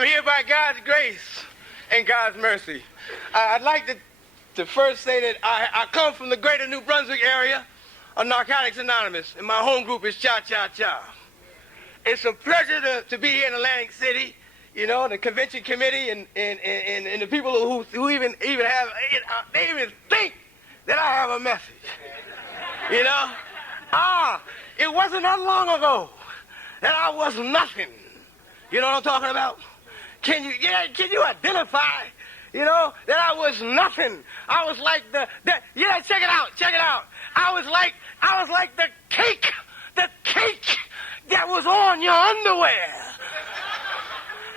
I'm here by God's grace and God's mercy. I'd like to first say that I come from the greater New Brunswick area of Narcotics Anonymous, and my home group is Cha Cha Cha. It's a pleasure to be here in Atlantic City, you know, the convention committee and the people who even have, they even think that I have a message, you know? It wasn't that long ago that I was nothing. You know what I'm talking about? Can you identify, you know, that I was nothing? I was like check it out. I was like the cake that was on your underwear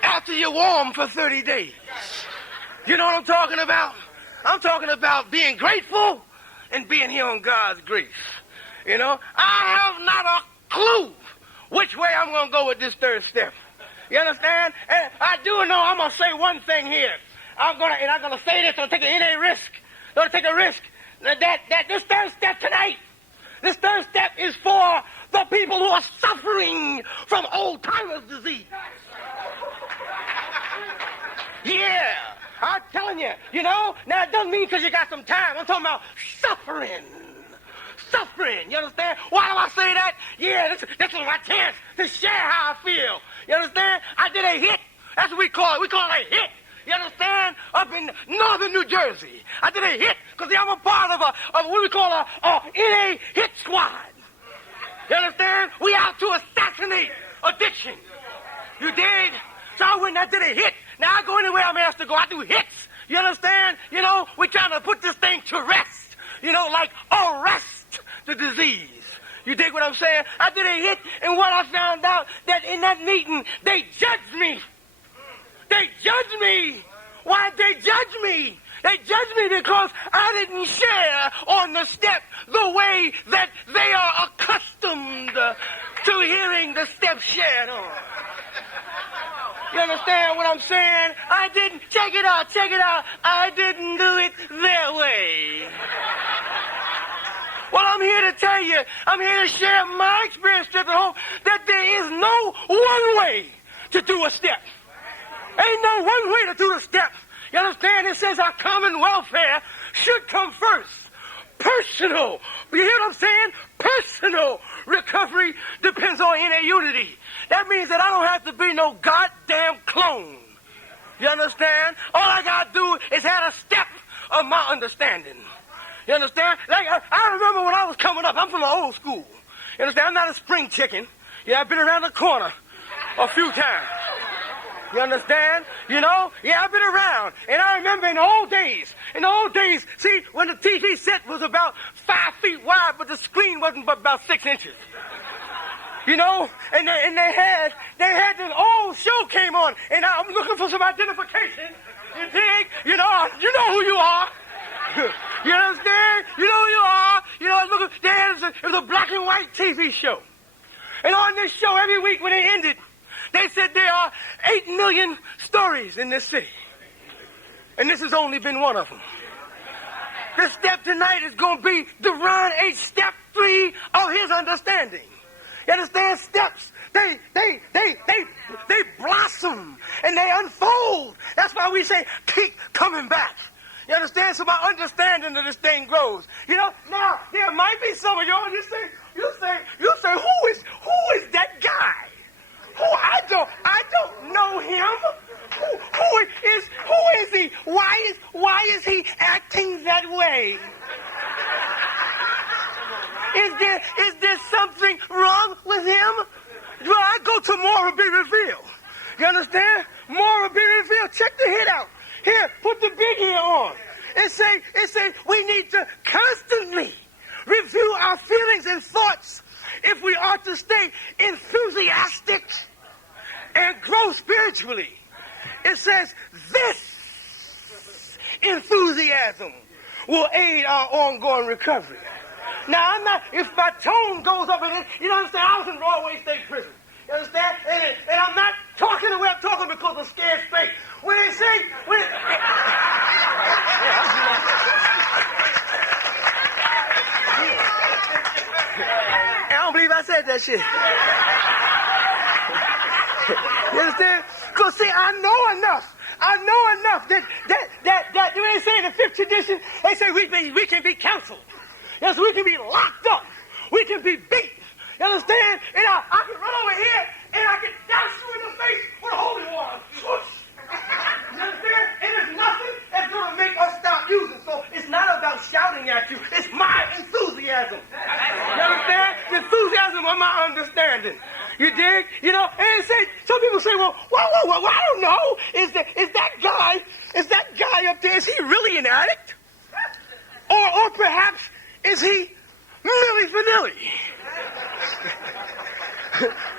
after you warm for 30 days. You know what I'm talking about? I'm talking about being grateful and being here on God's grace. You know, I have not a clue which way I'm going to go with this third step. You understand? And I do know I'm going to say one thing here. I'm going to say this. I'm going to take any risk. I'm going to take a risk that this third step tonight, this third step is for the people who are suffering from old-timers disease. Yeah, I'm telling you, you know, now it doesn't mean because you got some time. I'm talking about suffering, you understand? Why do I say that? Yeah, this is my chance to share how I feel. You understand? I did a hit. That's what we call it. We call it a hit. You understand? Up in northern New Jersey. I did a hit because I'm a part of what we call a NA hit squad. You understand? We out to assassinate addiction. You dig? So I went and I did a hit. Now I go anywhere I'm asked to go. I do hits. You understand? You know, we're trying to put this thing to rest. You know, like arrest the disease. You dig what I'm saying? I did a hit, and what I found out, that in that meeting, they judged me. They judged me. Why did they judge me? They judged me because I didn't share on the step the way that they are accustomed to hearing the step shared on. You understand what I'm saying? I didn't, check it out. I didn't do it their way. Well, I'm here to tell you, I'm here to share my experience at home that there is no one way to do a step. Ain't no one way to do the step. You understand? It says our common welfare should come first. Personal. You hear what I'm saying? Personal recovery depends on inner unity. That means that I don't have to be no goddamn clone. You understand? All I got to do is have a step of my understanding. You understand? Like, I remember when I was coming up, I'm from the old school. You understand? I'm not a spring chicken. Yeah, I've been around the corner a few times. You understand? You know? Yeah, I've been around. And I remember in the old days, see, when the TV set was about 5 feet wide, but the screen wasn't but about 6 inches. You know? And they had this old show came on, and I'm looking for some identification. You dig? You know who you are. You understand? You know who you are. You know, look, it was a black and white TV show. And on this show, every week when it ended, they said there are 8 million stories in this city. And this has only been one of them. The step tonight is going to be Deron H. Step 3 of his understanding. You understand? Steps, they blossom and they unfold. That's why we say, keep coming back. You understand? So my understanding of this thing grows. You know, now, there might be some of y'all, you say, who is that guy? I don't know him. Who is he? Why is he acting that way? Is there something wrong with him? Well, I go to more will be revealed. You understand? More will be revealed. Check the hit out. Here, put the big ear on. It say we need to constantly review our feelings and thoughts if we are to stay enthusiastic and grow spiritually. It says this enthusiasm will aid our ongoing recovery. Now, if my tone goes up, you know what I'm saying? I was in Broadway State Prison. You understand? And I'm not talking the way I'm talking because of scared space. When they say, I don't believe I said that shit. You understand? Because see, I know enough. I know enough that you ain't saying the fifth tradition, they say we can be counseled. Yes, we can be locked up. We can be beat. You understand? And I can run over here and I can douse you in the face with holy water. Swoosh. You understand? And there's nothing that's going to make us stop using. So it's not about shouting at you. It's my enthusiasm. You understand? The enthusiasm of my understanding. You dig? You know, and say, some people say, well, I don't know. Is that guy up there, is he really an addict? Or perhaps, is he Milli Vanilli?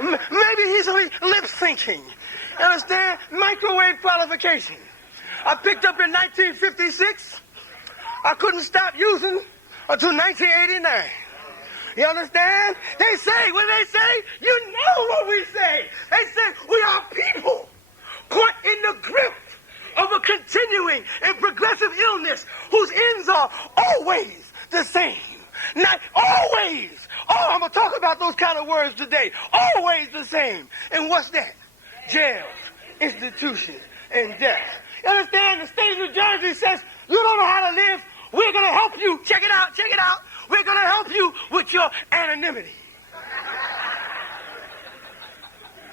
Maybe he's only lip syncing. You understand? Microwave qualification. I picked up in 1956. I couldn't stop using until 1989. You understand? They say, what they say? You know what we say. They say we are people caught in the grip of a continuing and progressive illness whose ends are always the same. Not always. Oh, I'm going to talk about those kind of words today. Always the same. And what's that? Jails, institutions, and death. You understand? The state of New Jersey says, you don't know how to live. We're going to help you. Check it out. We're going to help you with your anonymity.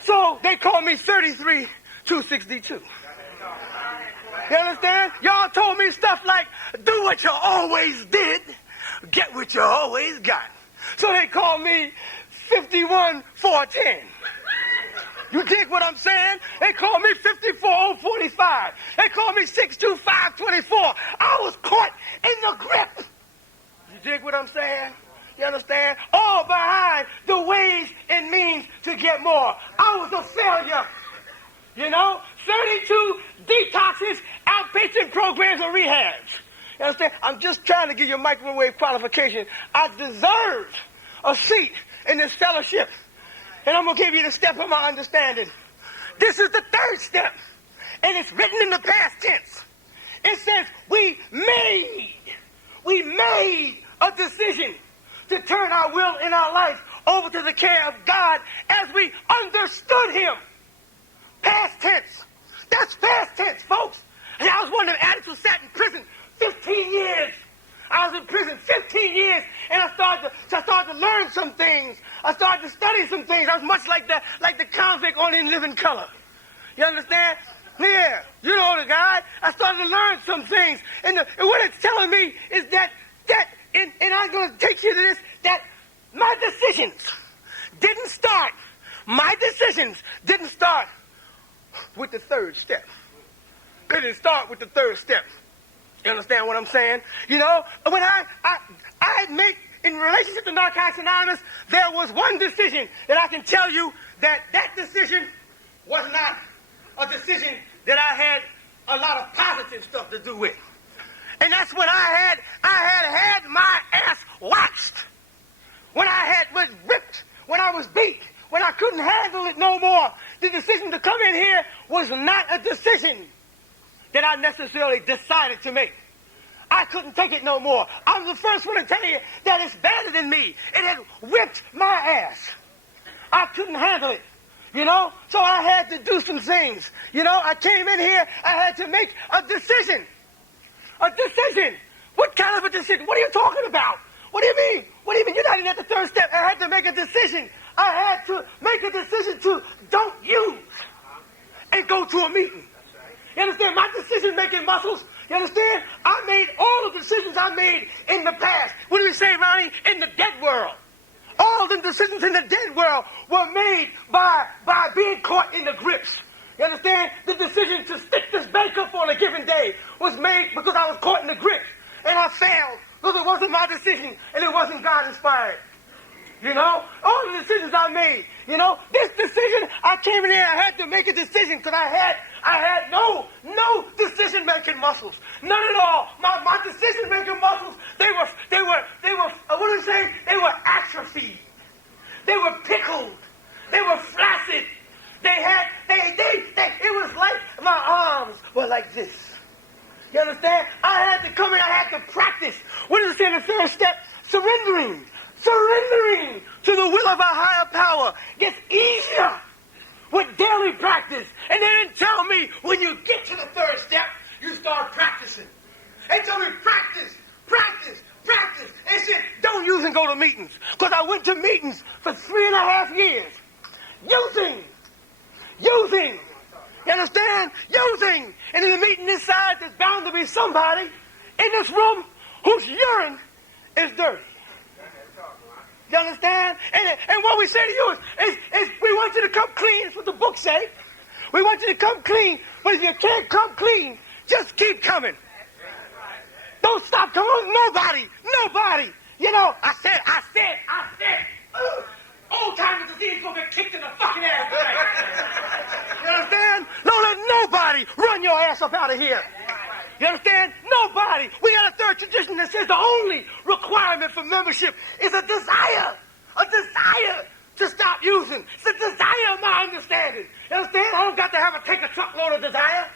So they call me 33-262. You understand? Y'all told me stuff like, do what you always did, get what you always got. So they call me 51-410. You dig what I'm saying? They call me 54-045. They call me 625-24. I was caught in the grip. You dig what I'm saying? You understand? All behind the ways and means to get more. I was a failure. You know? 32 detoxes, outpatient programs, and rehabs. You understand? I'm just trying to give you a microwave qualification. I deserve a seat in this fellowship. And I'm going to give you the step of my understanding. This is the third step. And it's written in the past tense. It says, we made a decision to turn our will and our life over to the care of God as we understood him. Past tense. That's past tense, folks. And I was one of them addicts who sat in prison 15 years. I was in prison 15 years, and I started to learn some things. I started to study some things. I was much like the convict on In Living Color. You understand? Yeah, you know the guy. I started to learn some things, and what it's telling me is that and I'm going to take you to this, that my decisions didn't start with the third step. It didn't start with the third step. You understand what I'm saying? You know, when I make, in relationship to Narcotics Anonymous, there was one decision that I can tell you that decision was not a decision that I had a lot of positive stuff to do with. And that's when I had my ass waxed. When I was ripped, when I was beat, when I couldn't handle it no more. The decision to come in here was not a decision that I necessarily decided to make. I couldn't take it no more. I'm the first one to tell you that it's better than me. It had whipped my ass. I couldn't handle it, you know? So I had to do some things. You know, I came in here, I had to make a decision. A decision. What kind of a decision? What are you talking about? What do you mean? What do you mean? You're not even at the third step. I had to make a decision. I had to make a decision to don't use and go to a meeting. You understand? My decision-making muscles, you understand? I made all the decisions I made in the past. What do we say, Ronnie? In the dead world. All the decisions in the dead world were made by being caught in the grips. You understand? The decision to stick this bank up on a given day was made because I was caught in the grip. And I failed because it wasn't my decision and it wasn't God-inspired. You know? All the decisions I made. You know? This decision, I came in here, I had to make a decision because I had no decision-making muscles. None at all. My decision-making muscles, they were, what do you say? They were atrophied. They were pickled. They were flaccid. It was like my arms were like this. You understand? I had to come in, I had to practice. What does it say in the third step? Surrendering to the will of a higher power gets easier with daily practice. And they didn't tell me when you get to the third step, you start practicing. They told me practice, practice, practice. They said, don't use and go to meetings. Because I went to meetings for 3.5 years. Using. You understand? Using. And in the meeting this side, there's bound to be somebody in this room whose urine is dirty. You understand? And what we say to you is we want you to come clean. That's what the book says. We want you to come clean. But if you can't come clean, just keep coming. Don't stop coming. Nobody. You know, I said. Old timers to see these folks get kicked in the fucking ass tonight. You understand? Don't let nobody run your ass up out of here. You understand? Nobody. We got a third tradition that says the only requirement for membership is a desire. A desire to stop using. It's a desire of my understanding. You understand? I don't got to take a truckload of desire.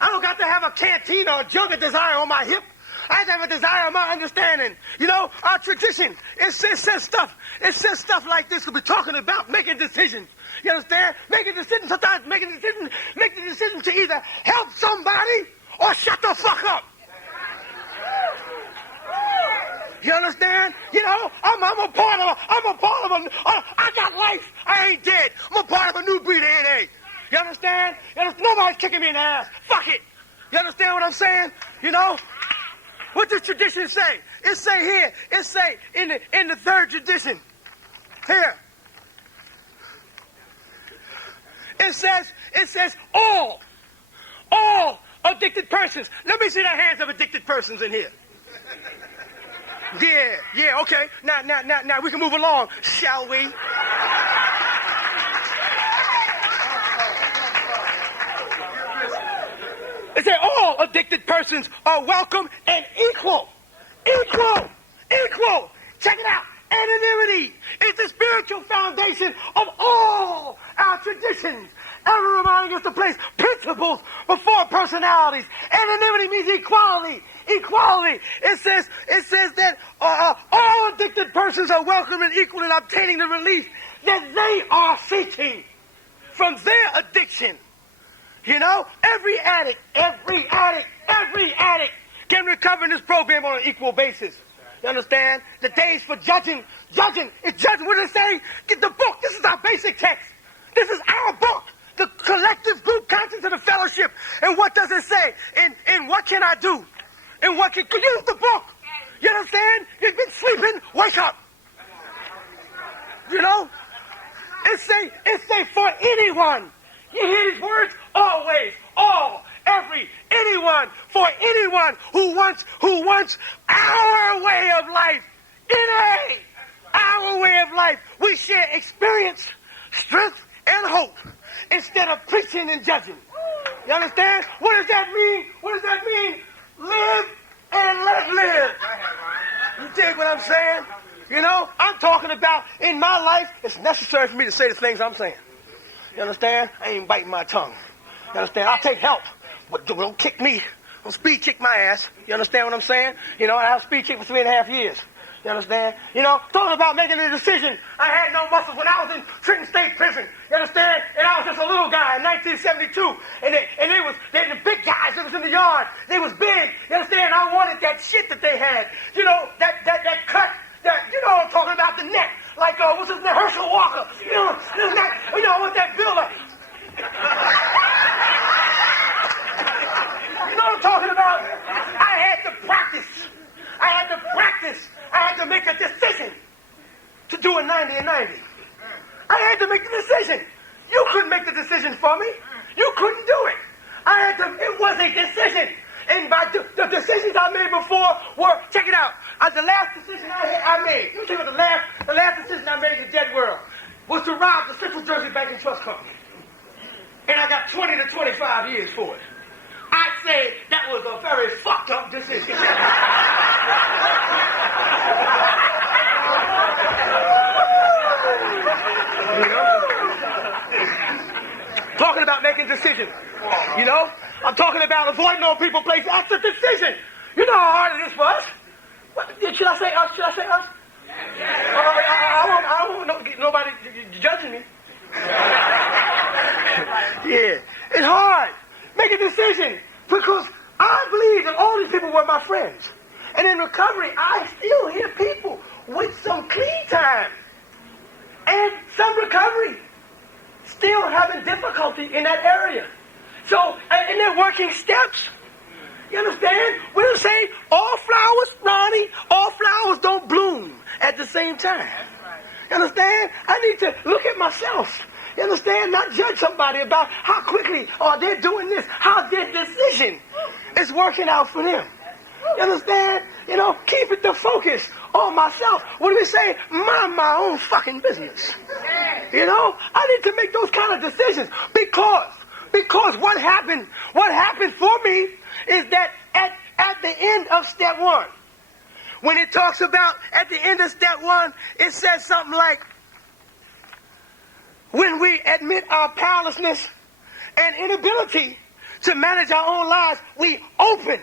I don't got to have a canteen or a jug of desire on my hip. I have a desire of my understanding. You know, our tradition, it says stuff like this. We'll be talking about making decisions. You understand? Making decisions, sometimes make the decision to either help somebody or shut the fuck up. You understand? You know, I'm a part of I got life. I ain't dead. I'm a part of a new breed of NA. You understand? Nobody's kicking me in the ass. Fuck it. You understand what I'm saying? You know? What does tradition say? It say here. It say in the third tradition. Here. It says all addicted persons. Let me see the hands of addicted persons in here. Yeah, okay. Now we can move along, shall we? It said all addicted persons are welcome and equal. Check it out. Anonymity is the spiritual foundation of all our traditions, ever reminding us to place principles before personalities. Anonymity means equality. It says that all addicted persons are welcome and equal in obtaining the relief that they are seeking from their addiction. You know, every addict can recover in this program on an equal basis. You understand? The days for judging. What does it say? Get the book. This is our basic text. This is our book. The collective group conscience of the fellowship. And what does it say? And what can I do? And what can use the book? You understand? You've been sleeping. Wake up. You know? It say for anyone. You hear these words? Always, all, every, anyone, for anyone who wants our way of life. Our way of life. We share experience, strength, and hope instead of preaching and judging. You understand? What does that mean? Live and let live. You dig what I'm saying? You know, I'm talking about in my life, it's necessary for me to say the things I'm saying. You understand? I ain't biting my tongue. You understand? I'll take help, but don't kick me. Don't speed kick my ass. You understand what I'm saying? You know, I was speed kicked for 3.5 years. You understand? You know, talking about making a decision. I had no muscles when I was in Trenton State Prison. You understand? And I was just a little guy in 1972. And the big guys that was in the yard, they was big. You understand? I wanted that shit that they had. You know, that cut. You know what I'm talking about, the neck. Like, what's his name? Herschel Walker. You know, with that builder. You know what I'm talking about? I had to practice. I had to make a decision to do a 90 and 90. I had to make the decision. You couldn't make the decision for me. You couldn't do it. It was a decision. And the decisions I made before were, check it out. The last decision I made, let me tell you what the last decision I made in the dead world was to rob the Central Jersey Bank and Trust Company. And I got 20 to 25 years for it. I'd say that was a very fucked up decision. You know? Talking about making decisions. You know? I'm talking about avoiding all people, places. That's a decision. You know how hard it is for us. Should I say us? I won't nobody judging me. Yeah. It's hard. Make a decision. Because I believe that all these people were my friends. And in recovery, I still hear people with some clean time and some recovery still having difficulty in that area. So, and they're working steps. You understand? We don't say all flowers, Ronnie, all flowers don't bloom at the same time. You understand? I need to look at myself. You understand? Not judge somebody about how quickly they're doing this, how their decision is working out for them. You understand? You know, keep it the focus on myself. What do we say? Mind my own fucking business. You know? I need to make those kind of decisions because what happened for me is that at the end of step one, when it talks about at the end of step one, it says something like, when we admit our powerlessness and inability to manage our own lives, we open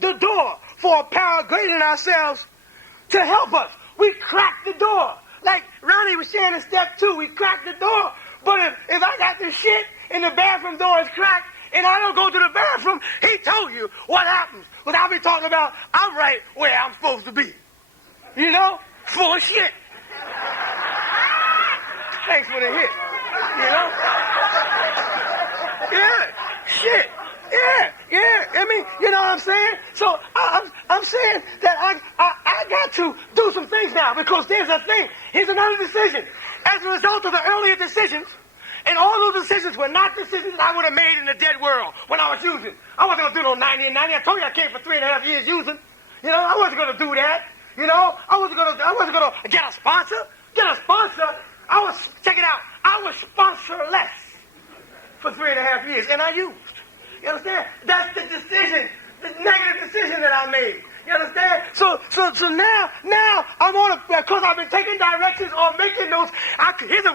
the door for a power greater than ourselves to help us. We crack the door. Like Ronnie was saying in step two, we crack the door. But if I got this shit and the bathroom door is cracked and I don't go to the bathroom, he told you what happens. But I'll be talking about I'm right where I'm supposed to be. You know? Full of shit. Thanks for the hit. You know? Yeah. Shit. Yeah. I mean, you know what I'm saying? So I'm saying that I got to do some things now because there's a thing. Here's another decision. As a result of the earlier decisions, and all those decisions were not decisions that I would have made in the dead world when I was using. I wasn't going to do no 90 and 90. I told you I came for 3.5 years using. You know, I wasn't going to do that. You know, I wasn't going to get a sponsor. Check it out. I was sponsorless for 3.5 years, and I used. You understand? That's the decision, the negative decision that I made. You understand? So now I'm on because I've been taking directions on making those. Here's a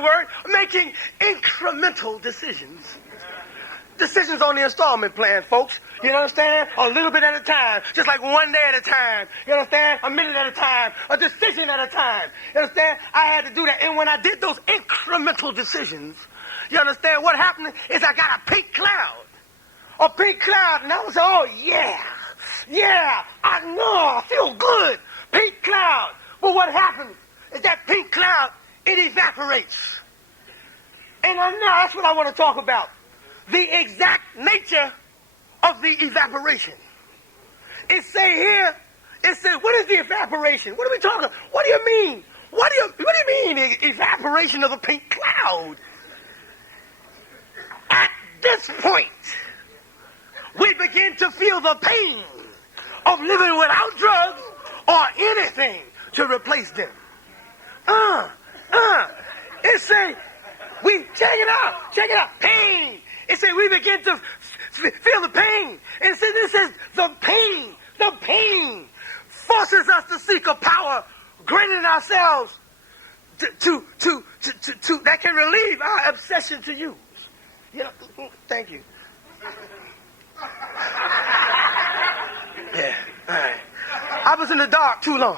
word. Making incremental decisions. Decisions on the installment plan, folks. You understand? A little bit at a time. Just like one day at a time. You understand? A minute at a time. A decision at a time. You understand? I had to do that. And when I did those incremental decisions, you understand? What happened is I got a pink cloud. A pink cloud. And I was, oh, yeah. Yeah. I know. I feel good. Pink cloud. But what happens is that pink cloud, it evaporates. And I know that's what I want to talk about. The exact nature of the evaporation. It say, what is the evaporation? What are we talking about? What do you mean? What do you mean the evaporation of a pink cloud? At this point, we begin to feel the pain of living without drugs or anything to replace them. It say, check it out, pain. It says we begin to feel the pain. And it says the pain forces us to seek a power greater than ourselves to that can relieve our obsession to use. You know, thank you. Yeah, all right. I was in the dark too long.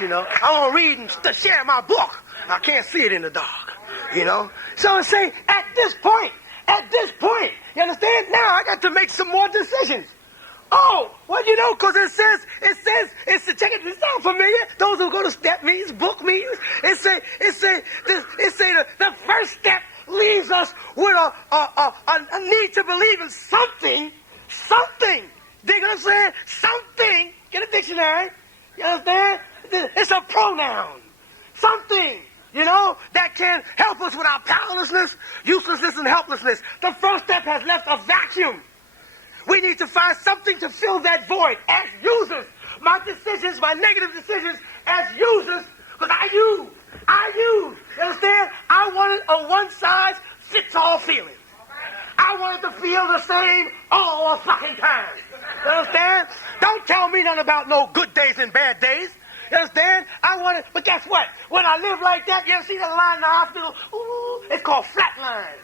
You know, I want to read and share my book. I can't see it in the dark. You know? So I say, at this point, you understand? Now I got to make some more decisions. Oh, well, you know, because it says, check it, this sounds familiar. Those who go to step meetings, book meetings, it say the first step leaves us with a need to believe in something. Dig what I'm saying? Something. Get a dictionary. You understand? It's a pronoun. Something. You know, that can help us with our powerlessness, uselessness, and helplessness. The first step has left a vacuum. We need to find something to fill that void as users. My decisions, my negative decisions as users, because I use. You understand? I wanted a one-size-fits-all feeling. I wanted to feel the same all the fucking time. You understand? Don't tell me nothing about no good days and bad days. You understand? But guess what? When I live like that, you ever see the line in the hospital? Ooh, it's called flatline.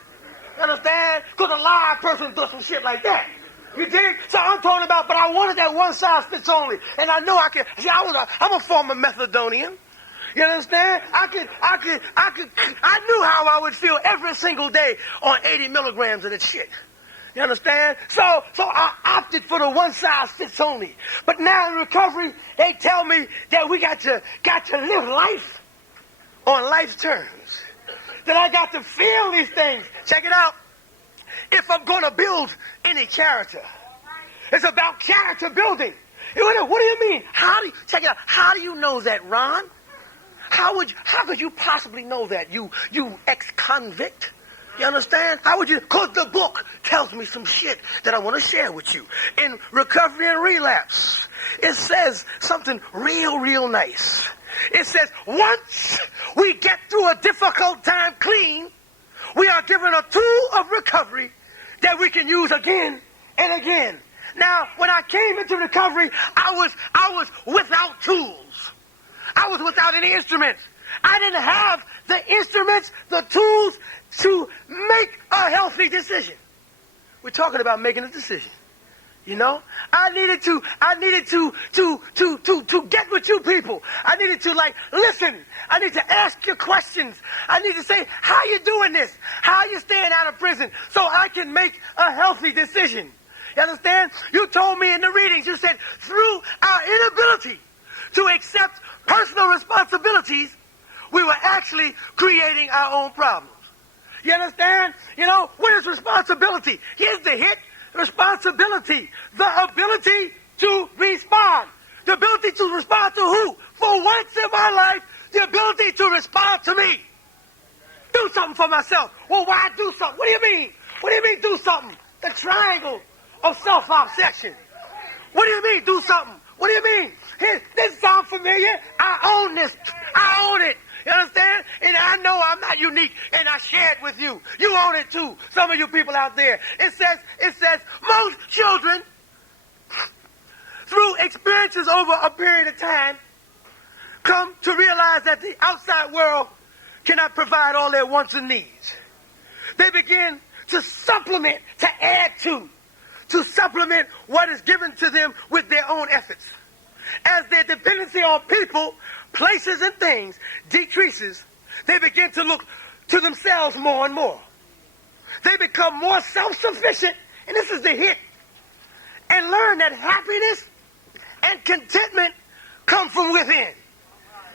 You understand? Because a live person does some shit like that. You dig? So I'm talking about, but I wanted that one size fits only. And I know I can. See, I'm a former Methadonian. You understand? I knew how I would feel every single day on 80 milligrams of this shit. You understand? So I opted for the one size fits only. But now in recovery, they tell me that we got to live life on life's terms. That I got to feel these things. Check it out. If I'm going to build any character, it's about character building. What do you mean? Check it out. How do you know that, Ron? How could you possibly know that, you ex-convict? You understand? How would you? Because the book tells me some shit that I want to share with you. In Recovery and Relapse, it says something real nice. It says, once we get through a difficult time clean, we are given a tool of recovery that we can use again and again. Now, when I came into recovery, I was without tools. I was without any instruments. I didn't have the instruments, the tools to make a healthy decision. We're talking about making a decision. You know? I needed to get with you people. I needed to listen. I need to ask you questions. I need to say, how you doing this? How you staying out of prison? So I can make a healthy decision. You understand? You told me in the readings, you said, through our inability to accept personal responsibilities, we were actually creating our own problems. You understand? You know, what is responsibility? Here's the hit. Responsibility. The ability to respond. The ability to respond to who? For once in my life, the ability to respond to me. Do something for myself. Well, why do something? What do you mean? What do you mean do something? The triangle of self-obsession. What do you mean do something? What do you mean? This sounds familiar. I own this. I own it. You understand? And I know I'm not unique, and I share it with you. You own it too. Some of you people out there. It says most children, through experiences over a period of time, come to realize that the outside world cannot provide all their wants and needs. They begin to supplement, to add to supplement what is given to them with their own efforts. As their dependency on people, places, and things decreases, they begin to look to themselves more and more. They become more self-sufficient, and this is the hit, and learn that happiness and contentment come from within.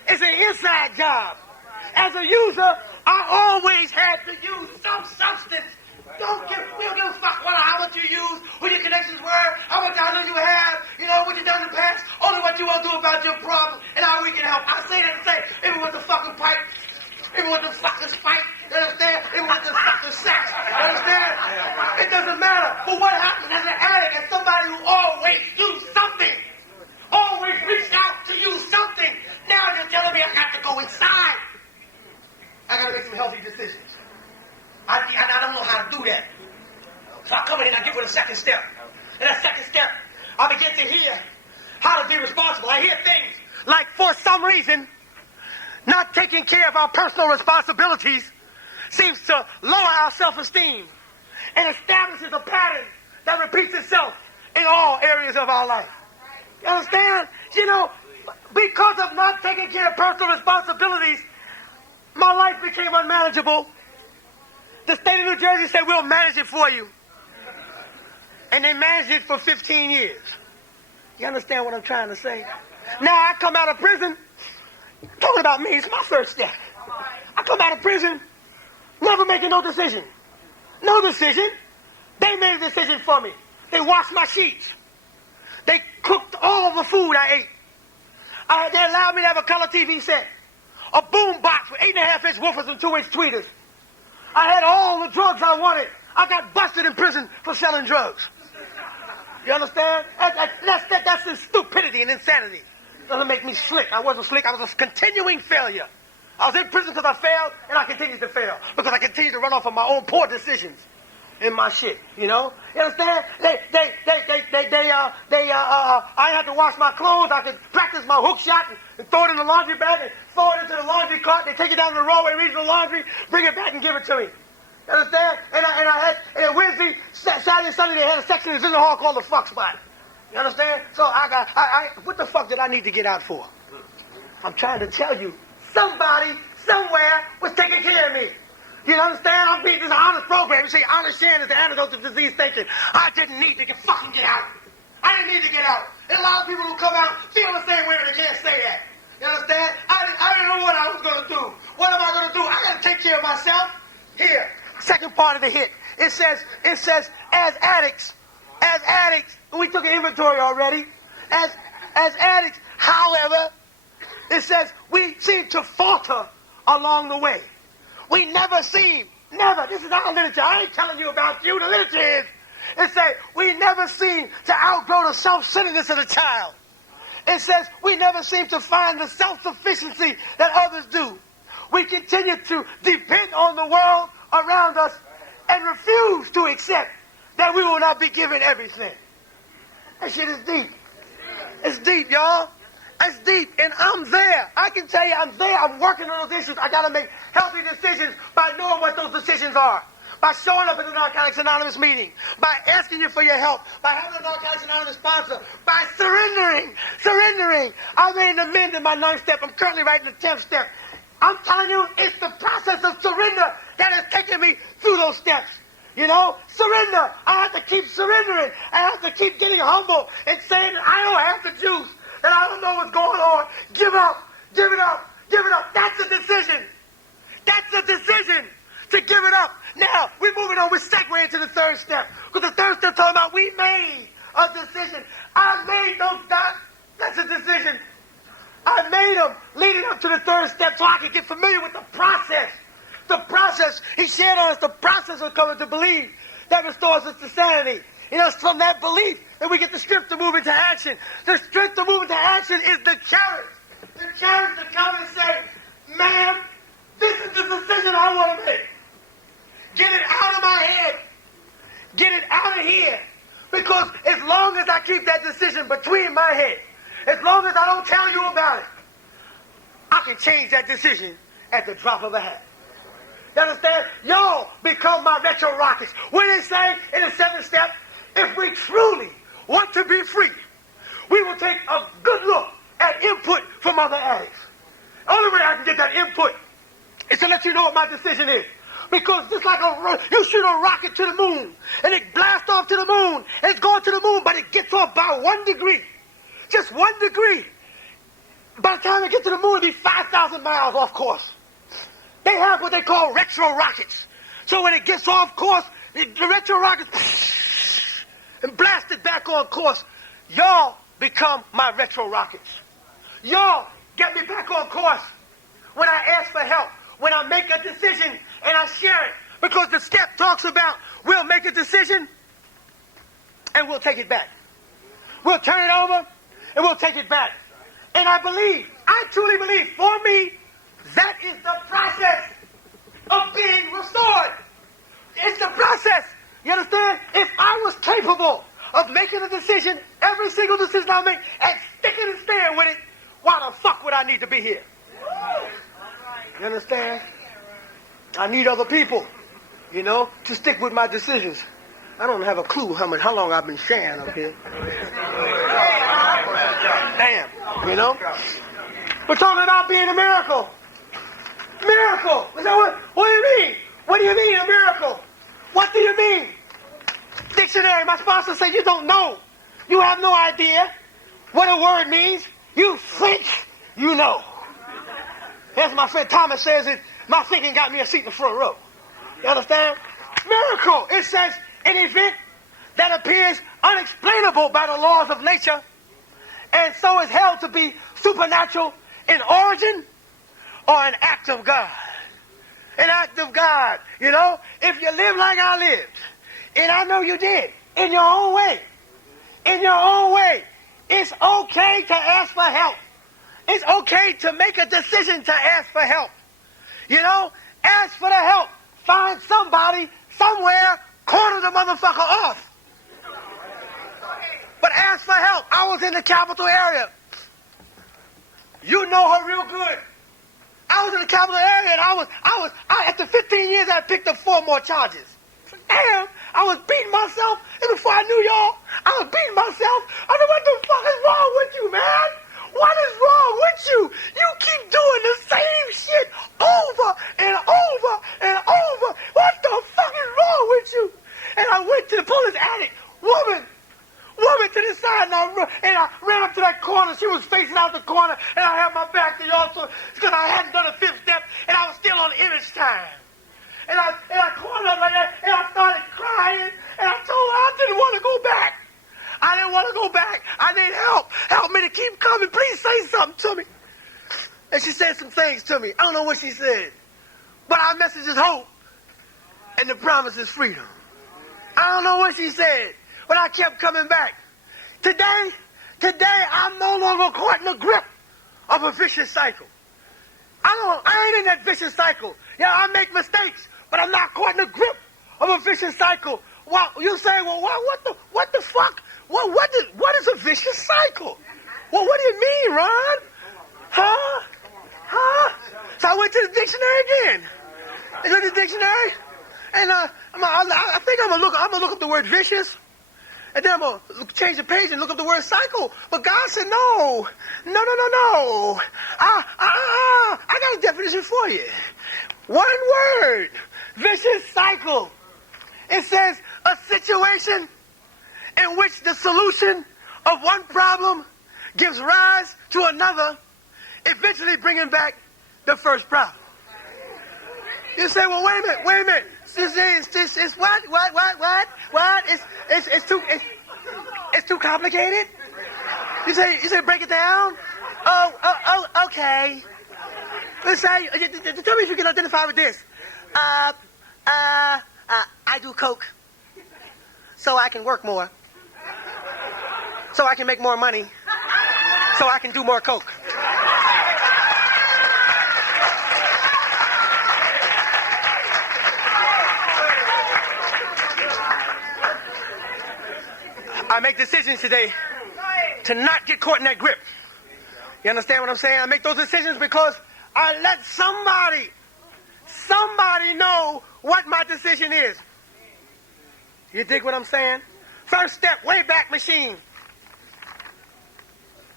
It's an inside job. As a user, I always had to use some substance. We don't give a fuck how much you use, who your connections were, how much knowledge you have, you know, what you done in the past, only what you want to do about your problem, and how we can help. I say that to say, even with the fucking pipe, even with the fucking spike, you understand? Even with the fucking sex, you understand? It doesn't matter. But what happens as an addict, as somebody who always used something, always reached out to use something, now you're telling me I got to go inside. I got to make some healthy decisions. I don't know how to do that. So I come in and I get with a second step. And that second step, I begin to hear how to be responsible. I hear things like, for some reason, not taking care of our personal responsibilities seems to lower our self-esteem and establishes a pattern that repeats itself in all areas of our life. You understand? You know, because of not taking care of personal responsibilities, my life became unmanageable. The state of New Jersey said, we'll manage it for you. And they managed it for 15 years. You understand what I'm trying to say? Now I come out of prison, talking about me, it's my first step. I come out of prison, never making no decision. No decision. They made a decision for me. They washed my sheets. They cooked all the food I ate. They allowed me to have a color TV set, a boom box with 8.5-inch woofers and 2-inch tweeters. I had all the drugs I wanted. I got busted in prison for selling drugs. You understand? That's the stupidity and insanity. Doesn't make me slick. I wasn't slick. I was a continuing failure. I was in prison because I failed, and I continued to fail because I continued to run off of my own poor decisions in my shit. You know? You understand? I had to wash my clothes. I could practice my hook shot and throw it in the laundry bag and throw it into the laundry cart. They take it down to the roadway, read the laundry, bring it back and give it to me. You understand? And I had Wednesday, Saturday, and Sunday they had a section in the visitor hall called the fuck spot. You understand? So what the fuck did I need to get out for? I'm trying to tell you, somebody, somewhere was taking care of me. You understand? I'm being this honest program. You see, honest sharing is the antidote to disease thinking. I didn't need to fucking get out. I didn't need to get out. There's a lot of people who come out feel the same way and they can't say that. You understand? I didn't know what I was going to do. What am I going to do? I got to take care of myself. Here, second part of the hit. It says, as addicts, we took an inventory already. As addicts, however, it says we seem to falter along the way. We never, this is our literature. I ain't telling you about you, the literature is. It says we never seem to outgrow the self-centeredness of the child. It says we never seem to find the self-sufficiency that others do. We continue to depend on the world around us and refuse to accept that we will not be given everything. That shit is deep. It's deep, y'all. It's deep, and I'm there. I can tell you I'm there. I'm working on those issues. I got to make healthy decisions by knowing what those decisions are. By showing up at the Narcotics Anonymous meeting. By asking you for your help. By having a Narcotics Anonymous sponsor. By surrendering. I made an amend in my 9th step. I'm currently writing the 10th step. I'm telling you, it's the process of surrender that has taken me through those steps. You know, surrender. I have to keep surrendering. I have to keep getting humble and saying that I don't have the juice, that I don't know what's going on. Give up. That's a decision. To give it up. Now, we're moving on. We're segueing into the 3rd step. Because the 3rd step talking about we made a decision. I made those dots. That's a decision. I made them leading up to the 3rd step so I could get familiar with the process. The process, he shared on us the process of coming to believe that restores us to sanity. You know, it's from that belief that we get the strength to move into action. The strength to move into action is the courage. The courage to come and say, man, this is the decision I want to make. Get it out of my head. Get it out of here. Because as long as I keep that decision between my head, as long as I don't tell you about it, I can change that decision at the drop of a hat. You understand? Y'all become my retro rockets. When they say in the 7th step, if we truly want to be free, we will take a good look at input from other addicts. The only way I can get that input is to let you know what my decision is. Because just like you shoot a rocket to the moon, and it blasts off to the moon, and it's going to the moon, but it gets off by 1 degree. Just 1 degree. By the time it gets to the moon, it'll be 5,000 miles off course. They have what they call retro rockets. So when it gets off course, the retro rockets and blast it back on course. Y'all become my retro rockets. Y'all get me back on course when I ask for help, when I make a decision and I share it. Because the step talks about we'll make a decision and we'll take it back. We'll turn it over and we'll take it back. And I truly believe, for me, that is the process of being restored. It's the process. You understand? If I was capable of making a decision, every single decision I make, and sticking and staying with it, why the fuck would I need to be here? You understand? I need other people, you know, to stick with my decisions. I don't have a clue how long I've been sharing up here. Damn, you know? We're talking about being a miracle. Miracle. What do you mean? What do you mean a miracle? What do you mean? Dictionary, my sponsor said you don't know. You have no idea what a word means. You think you know. As my friend Thomas says it, my thinking got me a seat in the front row. You understand? Miracle. It says an event that appears unexplainable by the laws of nature and so is held to be supernatural in origin or an act of God. An act of God, you know? If you live like I lived, and I know you did, in your own way, it's okay to ask for help. It's okay to make a decision to ask for help. You know? Ask for the help. Find somebody, somewhere, corner the motherfucker off. But ask for help. I was in the capital area. You know her real good. I was in the capital area, and I after 15 years, I picked up 4 more charges. Damn, I was beating myself, and before I knew y'all, I was beating myself. I mean, what the fuck is wrong with you, man? What is wrong with you? You keep doing the same shit over and over and over. What the fuck is wrong with you? And I went to the police attic. Woman to the side, and I ran up to that corner. She was facing out the corner, and I had my back to y'all, so because I hadn't done a fifth step, and I was still on image time. And I cornered up like that, and I started crying, and I told her I didn't want to go back. I didn't want to go back. I need help. Help me to keep coming. Please say something to me. And she said some things to me. I don't know what she said. But our message is hope, and the promise is freedom. I don't know what she said, but I kept coming back. Today, I'm no longer caught in the grip of a vicious cycle. I ain't in that vicious cycle. Yeah, I make mistakes, but I'm not caught in the grip of a vicious cycle. Well, you say, well, what the fuck? What is a vicious cycle? Well, what do you mean, Ron? Huh? So I went to the dictionary again. I went to the dictionary, and I think I'm gonna look up the word vicious, and then I'm gonna change the page and look up the word cycle. But God said, no. I got a definition for you. One word, vicious cycle. It says a situation in which the solution of one problem gives rise to another, eventually bringing back the first problem. You say, well, wait a minute. It's what? It's too complicated? You say, break it down? Oh, okay. Let's say, tell me if you can identify with this. I do coke so I can work more, so I can make more money, so I can do more coke. I make decisions today to not get caught in that grip. You understand what I'm saying? I make those decisions because I let somebody know what my decision is. You dig what I'm saying? First step, way back machine.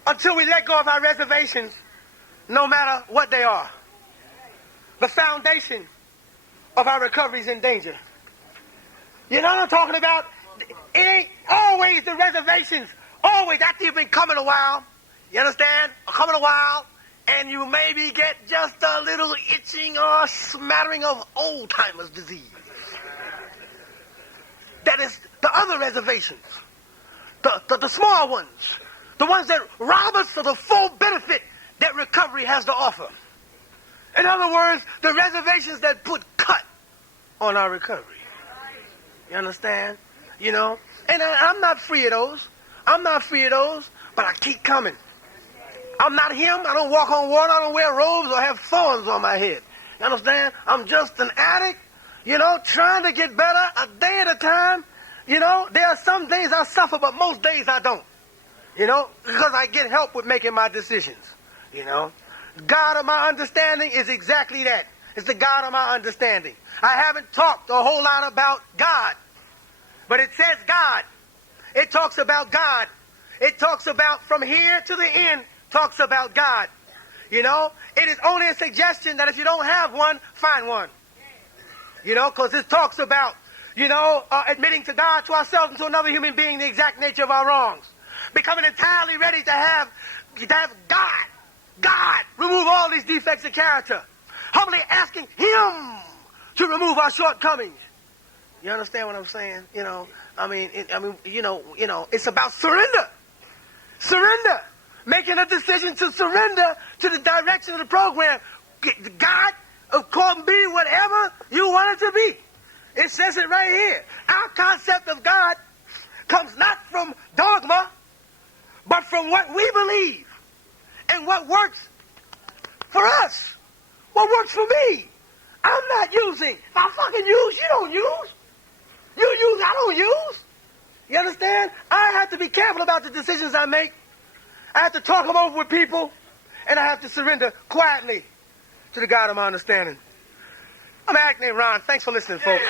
Until we let go of our reservations, no matter what they are. The foundation of our recovery is in danger. You know what I'm talking about? It ain't always the reservations. Always after you've been coming a while. You understand? Coming a while, and you maybe get just a little itching or smattering of old-timers disease. That is the other reservations. The small ones. The ones that rob us of the full benefit that recovery has to offer. In other words, the reservations that put cut on our recovery. You understand? You know? And I'm not free of those. But I keep coming. I'm not him. I don't walk on water. I don't wear robes or have thorns on my head. You understand? I'm just an addict, trying to get better a day at a time. There are some days I suffer, but most days I don't. Because I get help with making my decisions. God of my understanding is exactly that. It's the God of my understanding. I haven't talked a whole lot about God, but it says God. It talks about God. It talks about from here to the end, talks about God. It is only a suggestion that if you don't have one, find one. Because it talks about, admitting to God, to ourselves, and to another human being the exact nature of our wrongs. Becoming entirely ready to have God remove all these defects of character. Humbly asking Him to remove our shortcomings. You understand what I'm saying? It's about surrender. Surrender. Making a decision to surrender to the direction of the program. God, call me whatever you want it to be. It says it right here. Our concept of God comes not from dogma, but from what we believe and what works for us. What works for me. I'm not using. If I fucking use, you don't use. You use, I don't use. You understand? I have to be careful about the decisions I make. I have to talk them over with people, and I have to surrender quietly to the God of my understanding. I'm Eric named Ron. Thanks for listening, folks.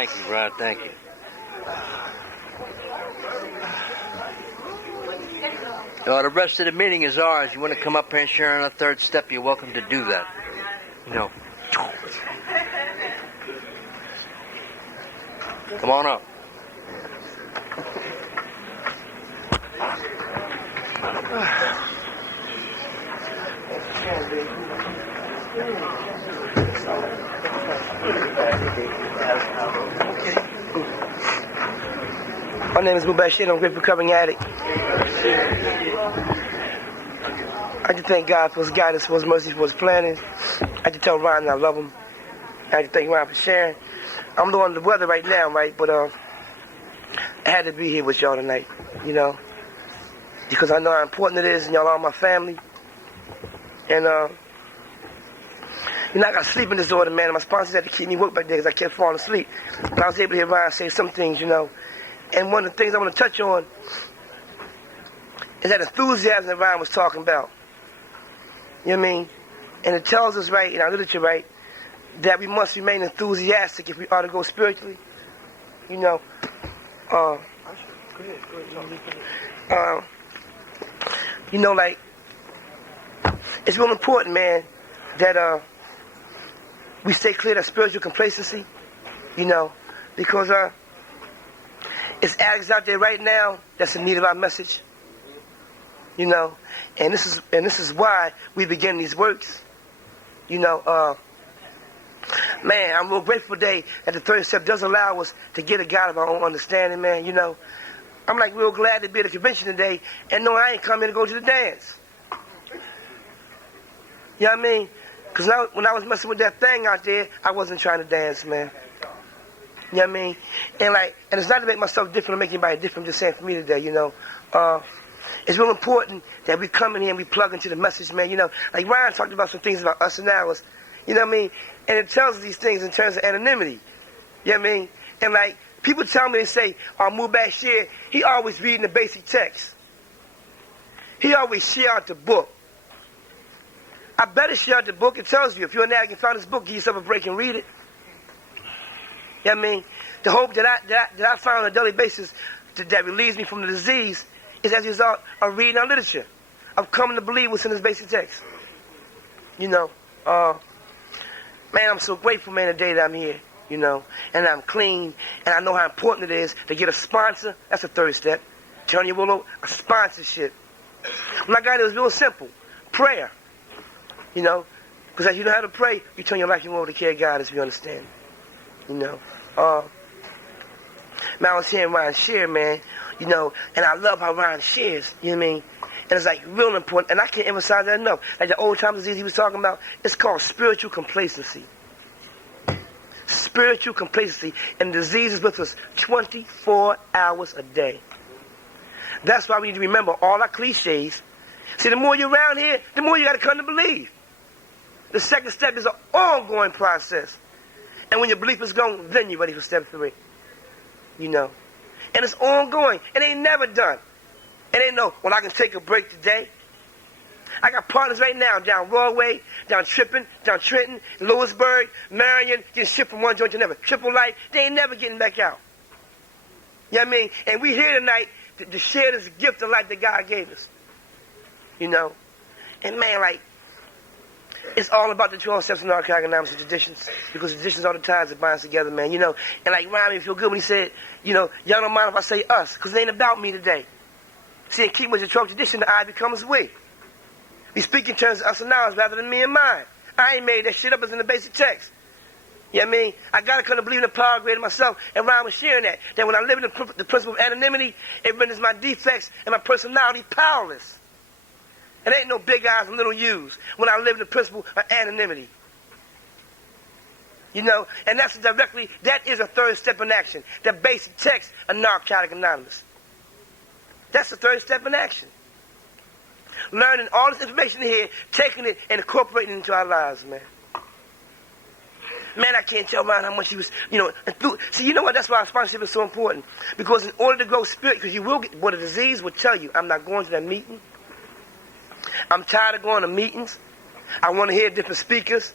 Thank you, Rod. Thank you. The rest of the meeting is ours. You want to come up here and share on a third step, you're welcome to do that. Come on up. My name is Mubashir. I'm a great recovering addict. I just thank God for His guidance, for His mercy, for His planning. I just tell Ryan I love him. I just thank Ryan for sharing. I'm doing the weather right now, right? But I had to be here with y'all tonight, because I know how important it is, and y'all are my family. And I got sleeping disorder, man. And my sponsors had to keep me woke back there because I kept falling asleep. But I was able to hear Ryan say some things, And one of the things I want to touch on is that enthusiasm that Ryan was talking about. You know what I mean? And it tells us, right, in our literature, right, that we must remain enthusiastic if we are to go spiritually. Like, it's real important, man, that we stay clear of spiritual complacency, because it's addicts out there right now that's in need of our message. And this is why we begin these works. Man, I'm real grateful today that the third step does allow us to get a God of our own understanding, man. I'm like real glad to be at the convention today and know I ain't coming to go to the dance. You know what I mean? Because when I was messing with that thing out there, I wasn't trying to dance, man. You know what I mean? And it's not to make myself different or make anybody different, I'm just saying for me today, it's real important that we come in here and we plug into the message, man. Like Ryan talked about some things about us and ours, you know what I mean? And it tells us these things in terms of anonymity. You know what I mean? And people tell me, they say, Mubashir, he always reading the basic text. He always share out the book. I better share out the book. It tells you, if you're an addict and found this book, give yourself a break and read it. You know what I mean? The hope that I find on a daily basis that relieves me from the disease is as a result of reading our literature, of coming to believe what's in this basic text. Man, I'm so grateful, man, the day that I'm here, and I'm clean, and I know how important it is to get a sponsor. That's the third step. Turn your will over, a sponsorship. When I got it was real simple. Prayer. Because as you know how to pray, you turn your life over to the care of God, as you understand. Man, I was hearing Ryan share, man, and I love how Ryan shares, you know what I mean? And it's real important, and I can't emphasize that enough. Like the old time disease he was talking about, it's called spiritual complacency. Spiritual complacency, and the disease is with us 24 hours a day. That's why we need to remember all our cliches. See, the more you're around here, the more you got to come to believe. The second step is an ongoing process. And when your belief is gone, then you're ready for step 3. And it's ongoing. It ain't never done. It ain't I can take a break today. I got partners right now down Broadway, down Trippin, down Trenton, Lewisburg, Marion, getting shipped from one joint to another. Triple Light, they ain't never getting back out. You know what I mean? And we here tonight to share this gift of life that God gave us. And man, it's all about the 12 steps of narcotic anonymous traditions, because traditions are the ties that bind us together, man. And Ryan made me feel good when he said, y'all don't mind if I say us, because it ain't about me today. See, in keeping with the 12 tradition, the I becomes we. We speak in terms of us and ours rather than me and mine. I ain't made that shit up as in the basic text. You know what I mean? I gotta come to believe in the power greater myself, and Ryan was sharing that when I live in the principle of anonymity, it renders my defects and my personality powerless. It ain't no big eyes and little U's when I live in the principle of anonymity. And that is a third step in action. The basic text of Narcotic Anonymous. That's the third step in action. Learning all this information here, taking it and incorporating it into our lives, man. Man, I can't tell Ryan how much he was, See, you know what? That's why our sponsorship is so important. Because in order to grow spirit, because you will get, what a disease will tell you, I'm not going to that meeting. I'm tired of going to meetings. I want to hear different speakers.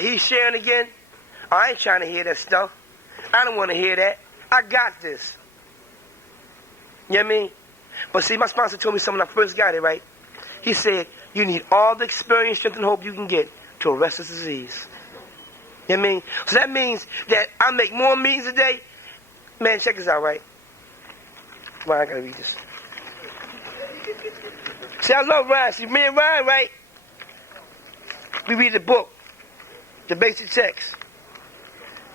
He's sharing again. I ain't trying to hear that stuff. I don't want to hear that. I got this. You know what I mean? But see, my sponsor told me something when I first got it, right? He said, you need all the experience, strength, and hope you can get to arrest this disease. You know what I mean? So that means that I make more meetings a day. Man, check this out, right? Ryan, I gotta read this. See, I love Ryan. See, me and Ryan, right? We read the book, the basic text.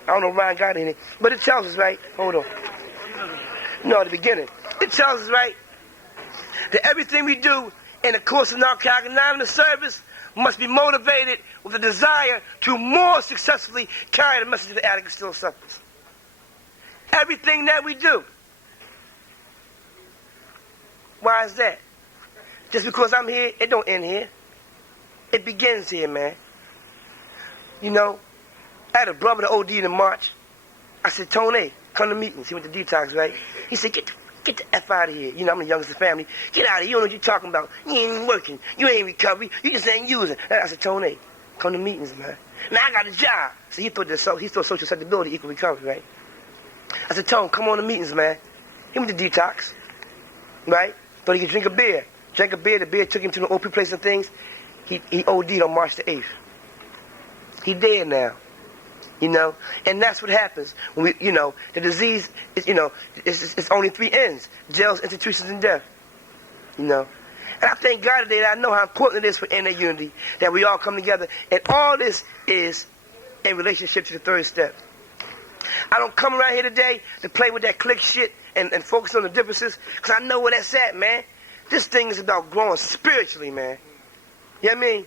I don't know if Ryan got any, but it tells us, right? Hold on. No, at the beginning. It tells us, right, that everything we do in the course of Narcotic Anonymous service must be motivated with a desire to more successfully carry the message of the addict who still suffers. Everything that we do. Why is that? Just because I'm here, it don't end here. It begins here, man. You know, I had a brother that OD'd in March. I said, Tony, come to meetings. He went to detox, right? He said, get the F out of here. You know, I'm the youngest of the family. Get out of here. You don't know what you're talking about. You ain't even working. You ain't recovery. You just ain't using. I said, Tony, come to meetings, man. Now I got a job. So he thought social acceptability equal recovery, right? I said, Tone, come on to meetings, man. He went to detox, right? Thought he could drink a beer. Drank a beer. The beer took him to the OP place and things. He OD'd on March the 8th. He dead now. You know, and that's what happens when we, you know, the disease is, you know, it's only three ends: jails, institutions, and death. You know, and I thank God today that I know how important it is for inner unity that we all come together, and all this is in relationship to the third step. I don't come around here today to play with that clique shit and focus on the differences, because I know where that's at, man. This thing is about growing spiritually, man. You know what I mean?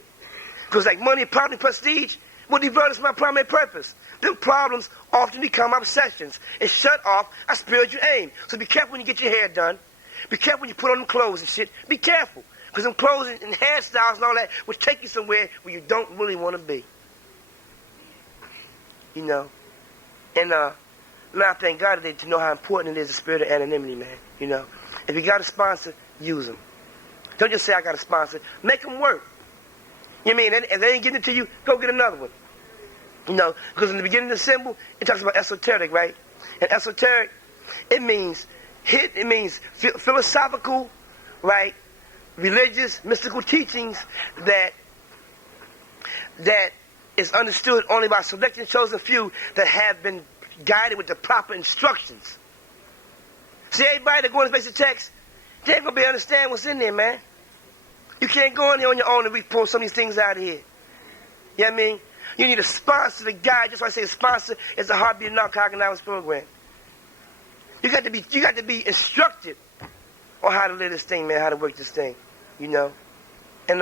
Because like money, poverty, prestige will divert us from my primary purpose. Them problems often become obsessions and shut off our spiritual aim. So be careful when you get your hair done. Be careful when you put on them clothes and shit. Be careful. Because them clothes and hairstyles and all that will take you somewhere where you don't really want to be. You know? And now I thank God today to know how important it is, the spirit of anonymity, man. You know? If you got a sponsor, use them. Don't just say I got a sponsor. Make them work. You know what I mean? If they ain't getting it to you, go get another one. You know, because in the beginning of the symbol, it talks about esoteric, right? And esoteric, it means philosophical, right? Religious, mystical teachings that is understood only by select and chosen few that have been guided with the proper instructions. See, everybody that go in the basic text, they ain't gonna be able to understand what's in there, man. You can't go in there on your own and pull some of these things out of here. You know what I mean? You need a sponsor, the guy. Just like I say, a sponsor is the heartbeat of Narcotic Anonymous program. You got to be instructed on how to live this thing, man, how to work this thing. You know? And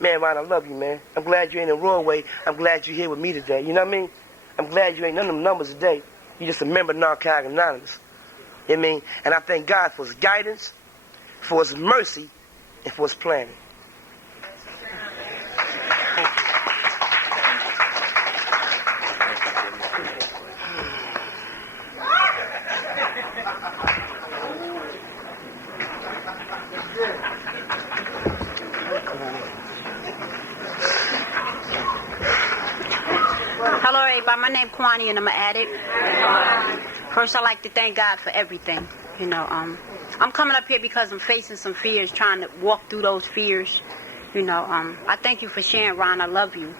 man, Ron, I love you, man. I'm glad you ain't in Raw Way. I'm glad you're here with me today. You know what I mean? I'm glad you ain't none of them numbers today. You just a member of Narcotic Anonymous. You know what I mean? And I thank God for his guidance, for his mercy, and for his planning. Hello, everybody. My name's Kwani, and I'm an addict. First, I'd like to thank God for everything. You know, I'm coming up here because I'm facing some fears, trying to walk through those fears. You know, I thank you for sharing, Ron. I love you.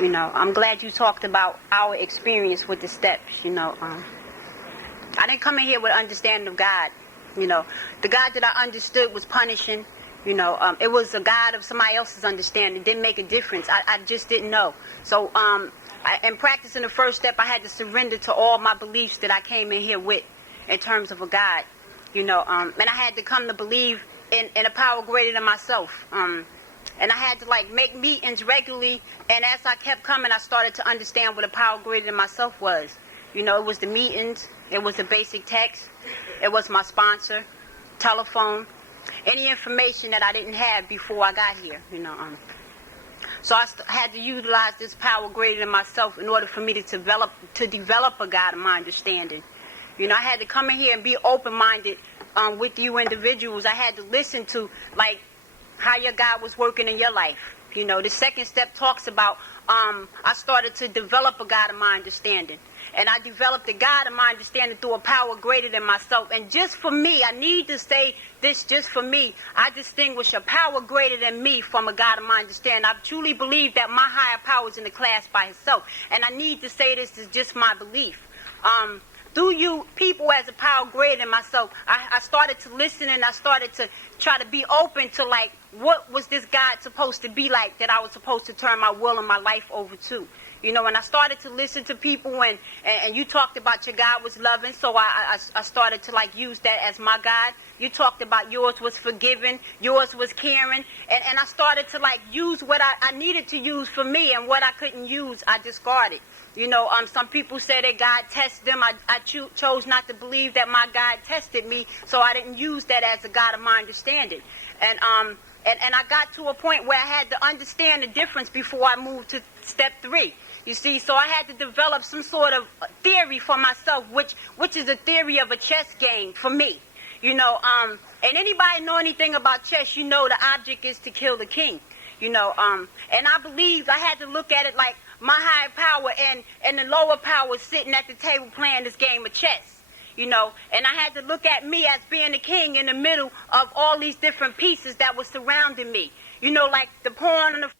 You know, I'm glad you talked about our experience with the steps. You know, I didn't come in here with understanding of God. You know, the God that I understood was punishing. You know, it was a God of somebody else's understanding. It didn't make a difference. I just didn't know. So, in practicing the first step, I had to surrender to all my beliefs that I came in here with in terms of a God. You know, and I had to come to believe in a power greater than myself. And I had to, like, make meetings regularly. And as I kept coming, I started to understand what a power greater than myself was. You know, it was the meetings. It was the basic text. It was my sponsor, telephone, any information that I didn't have before I got here, you know. So I had to utilize this power greater than myself in order for me to develop a God of my understanding. You know, I had to come in here and be open-minded with you individuals. I had to listen to, like, how your God was working in your life. You know, the second step talks about I started to develop a God of my understanding. And I developed a God of my understanding through a power greater than myself. And just for me, I need to say this just for me, I distinguish a power greater than me from a God of my understanding. I truly believe that my higher power is in the class by itself. And I need to say this is just my belief. Through you people as a power greater than myself, I started to listen, and I started to try to be open to, like, what was this God supposed to be like that I was supposed to turn my will and my life over to. You know, and I started to listen to people, and you talked about your God was loving, so I started to, like, use that as my God. You talked about yours was forgiving, yours was caring, and I started to, like, use what I needed to use for me, and what I couldn't use, I discarded. You know, some people say that God tested them. I chose not to believe that my God tested me, so I didn't use that as a God of my understanding. And I got to a point where I had to understand the difference before I moved to step 3. You see, so I had to develop some sort of theory for myself, which is a theory of a chess game for me. You know, and anybody know anything about chess, you know the object is to kill the king. You know, and I believed I had to look at it like my higher power and the lower power sitting at the table playing this game of chess. You know, and I had to look at me as being the king in the middle of all these different pieces that were surrounding me. You know, like the pawn on the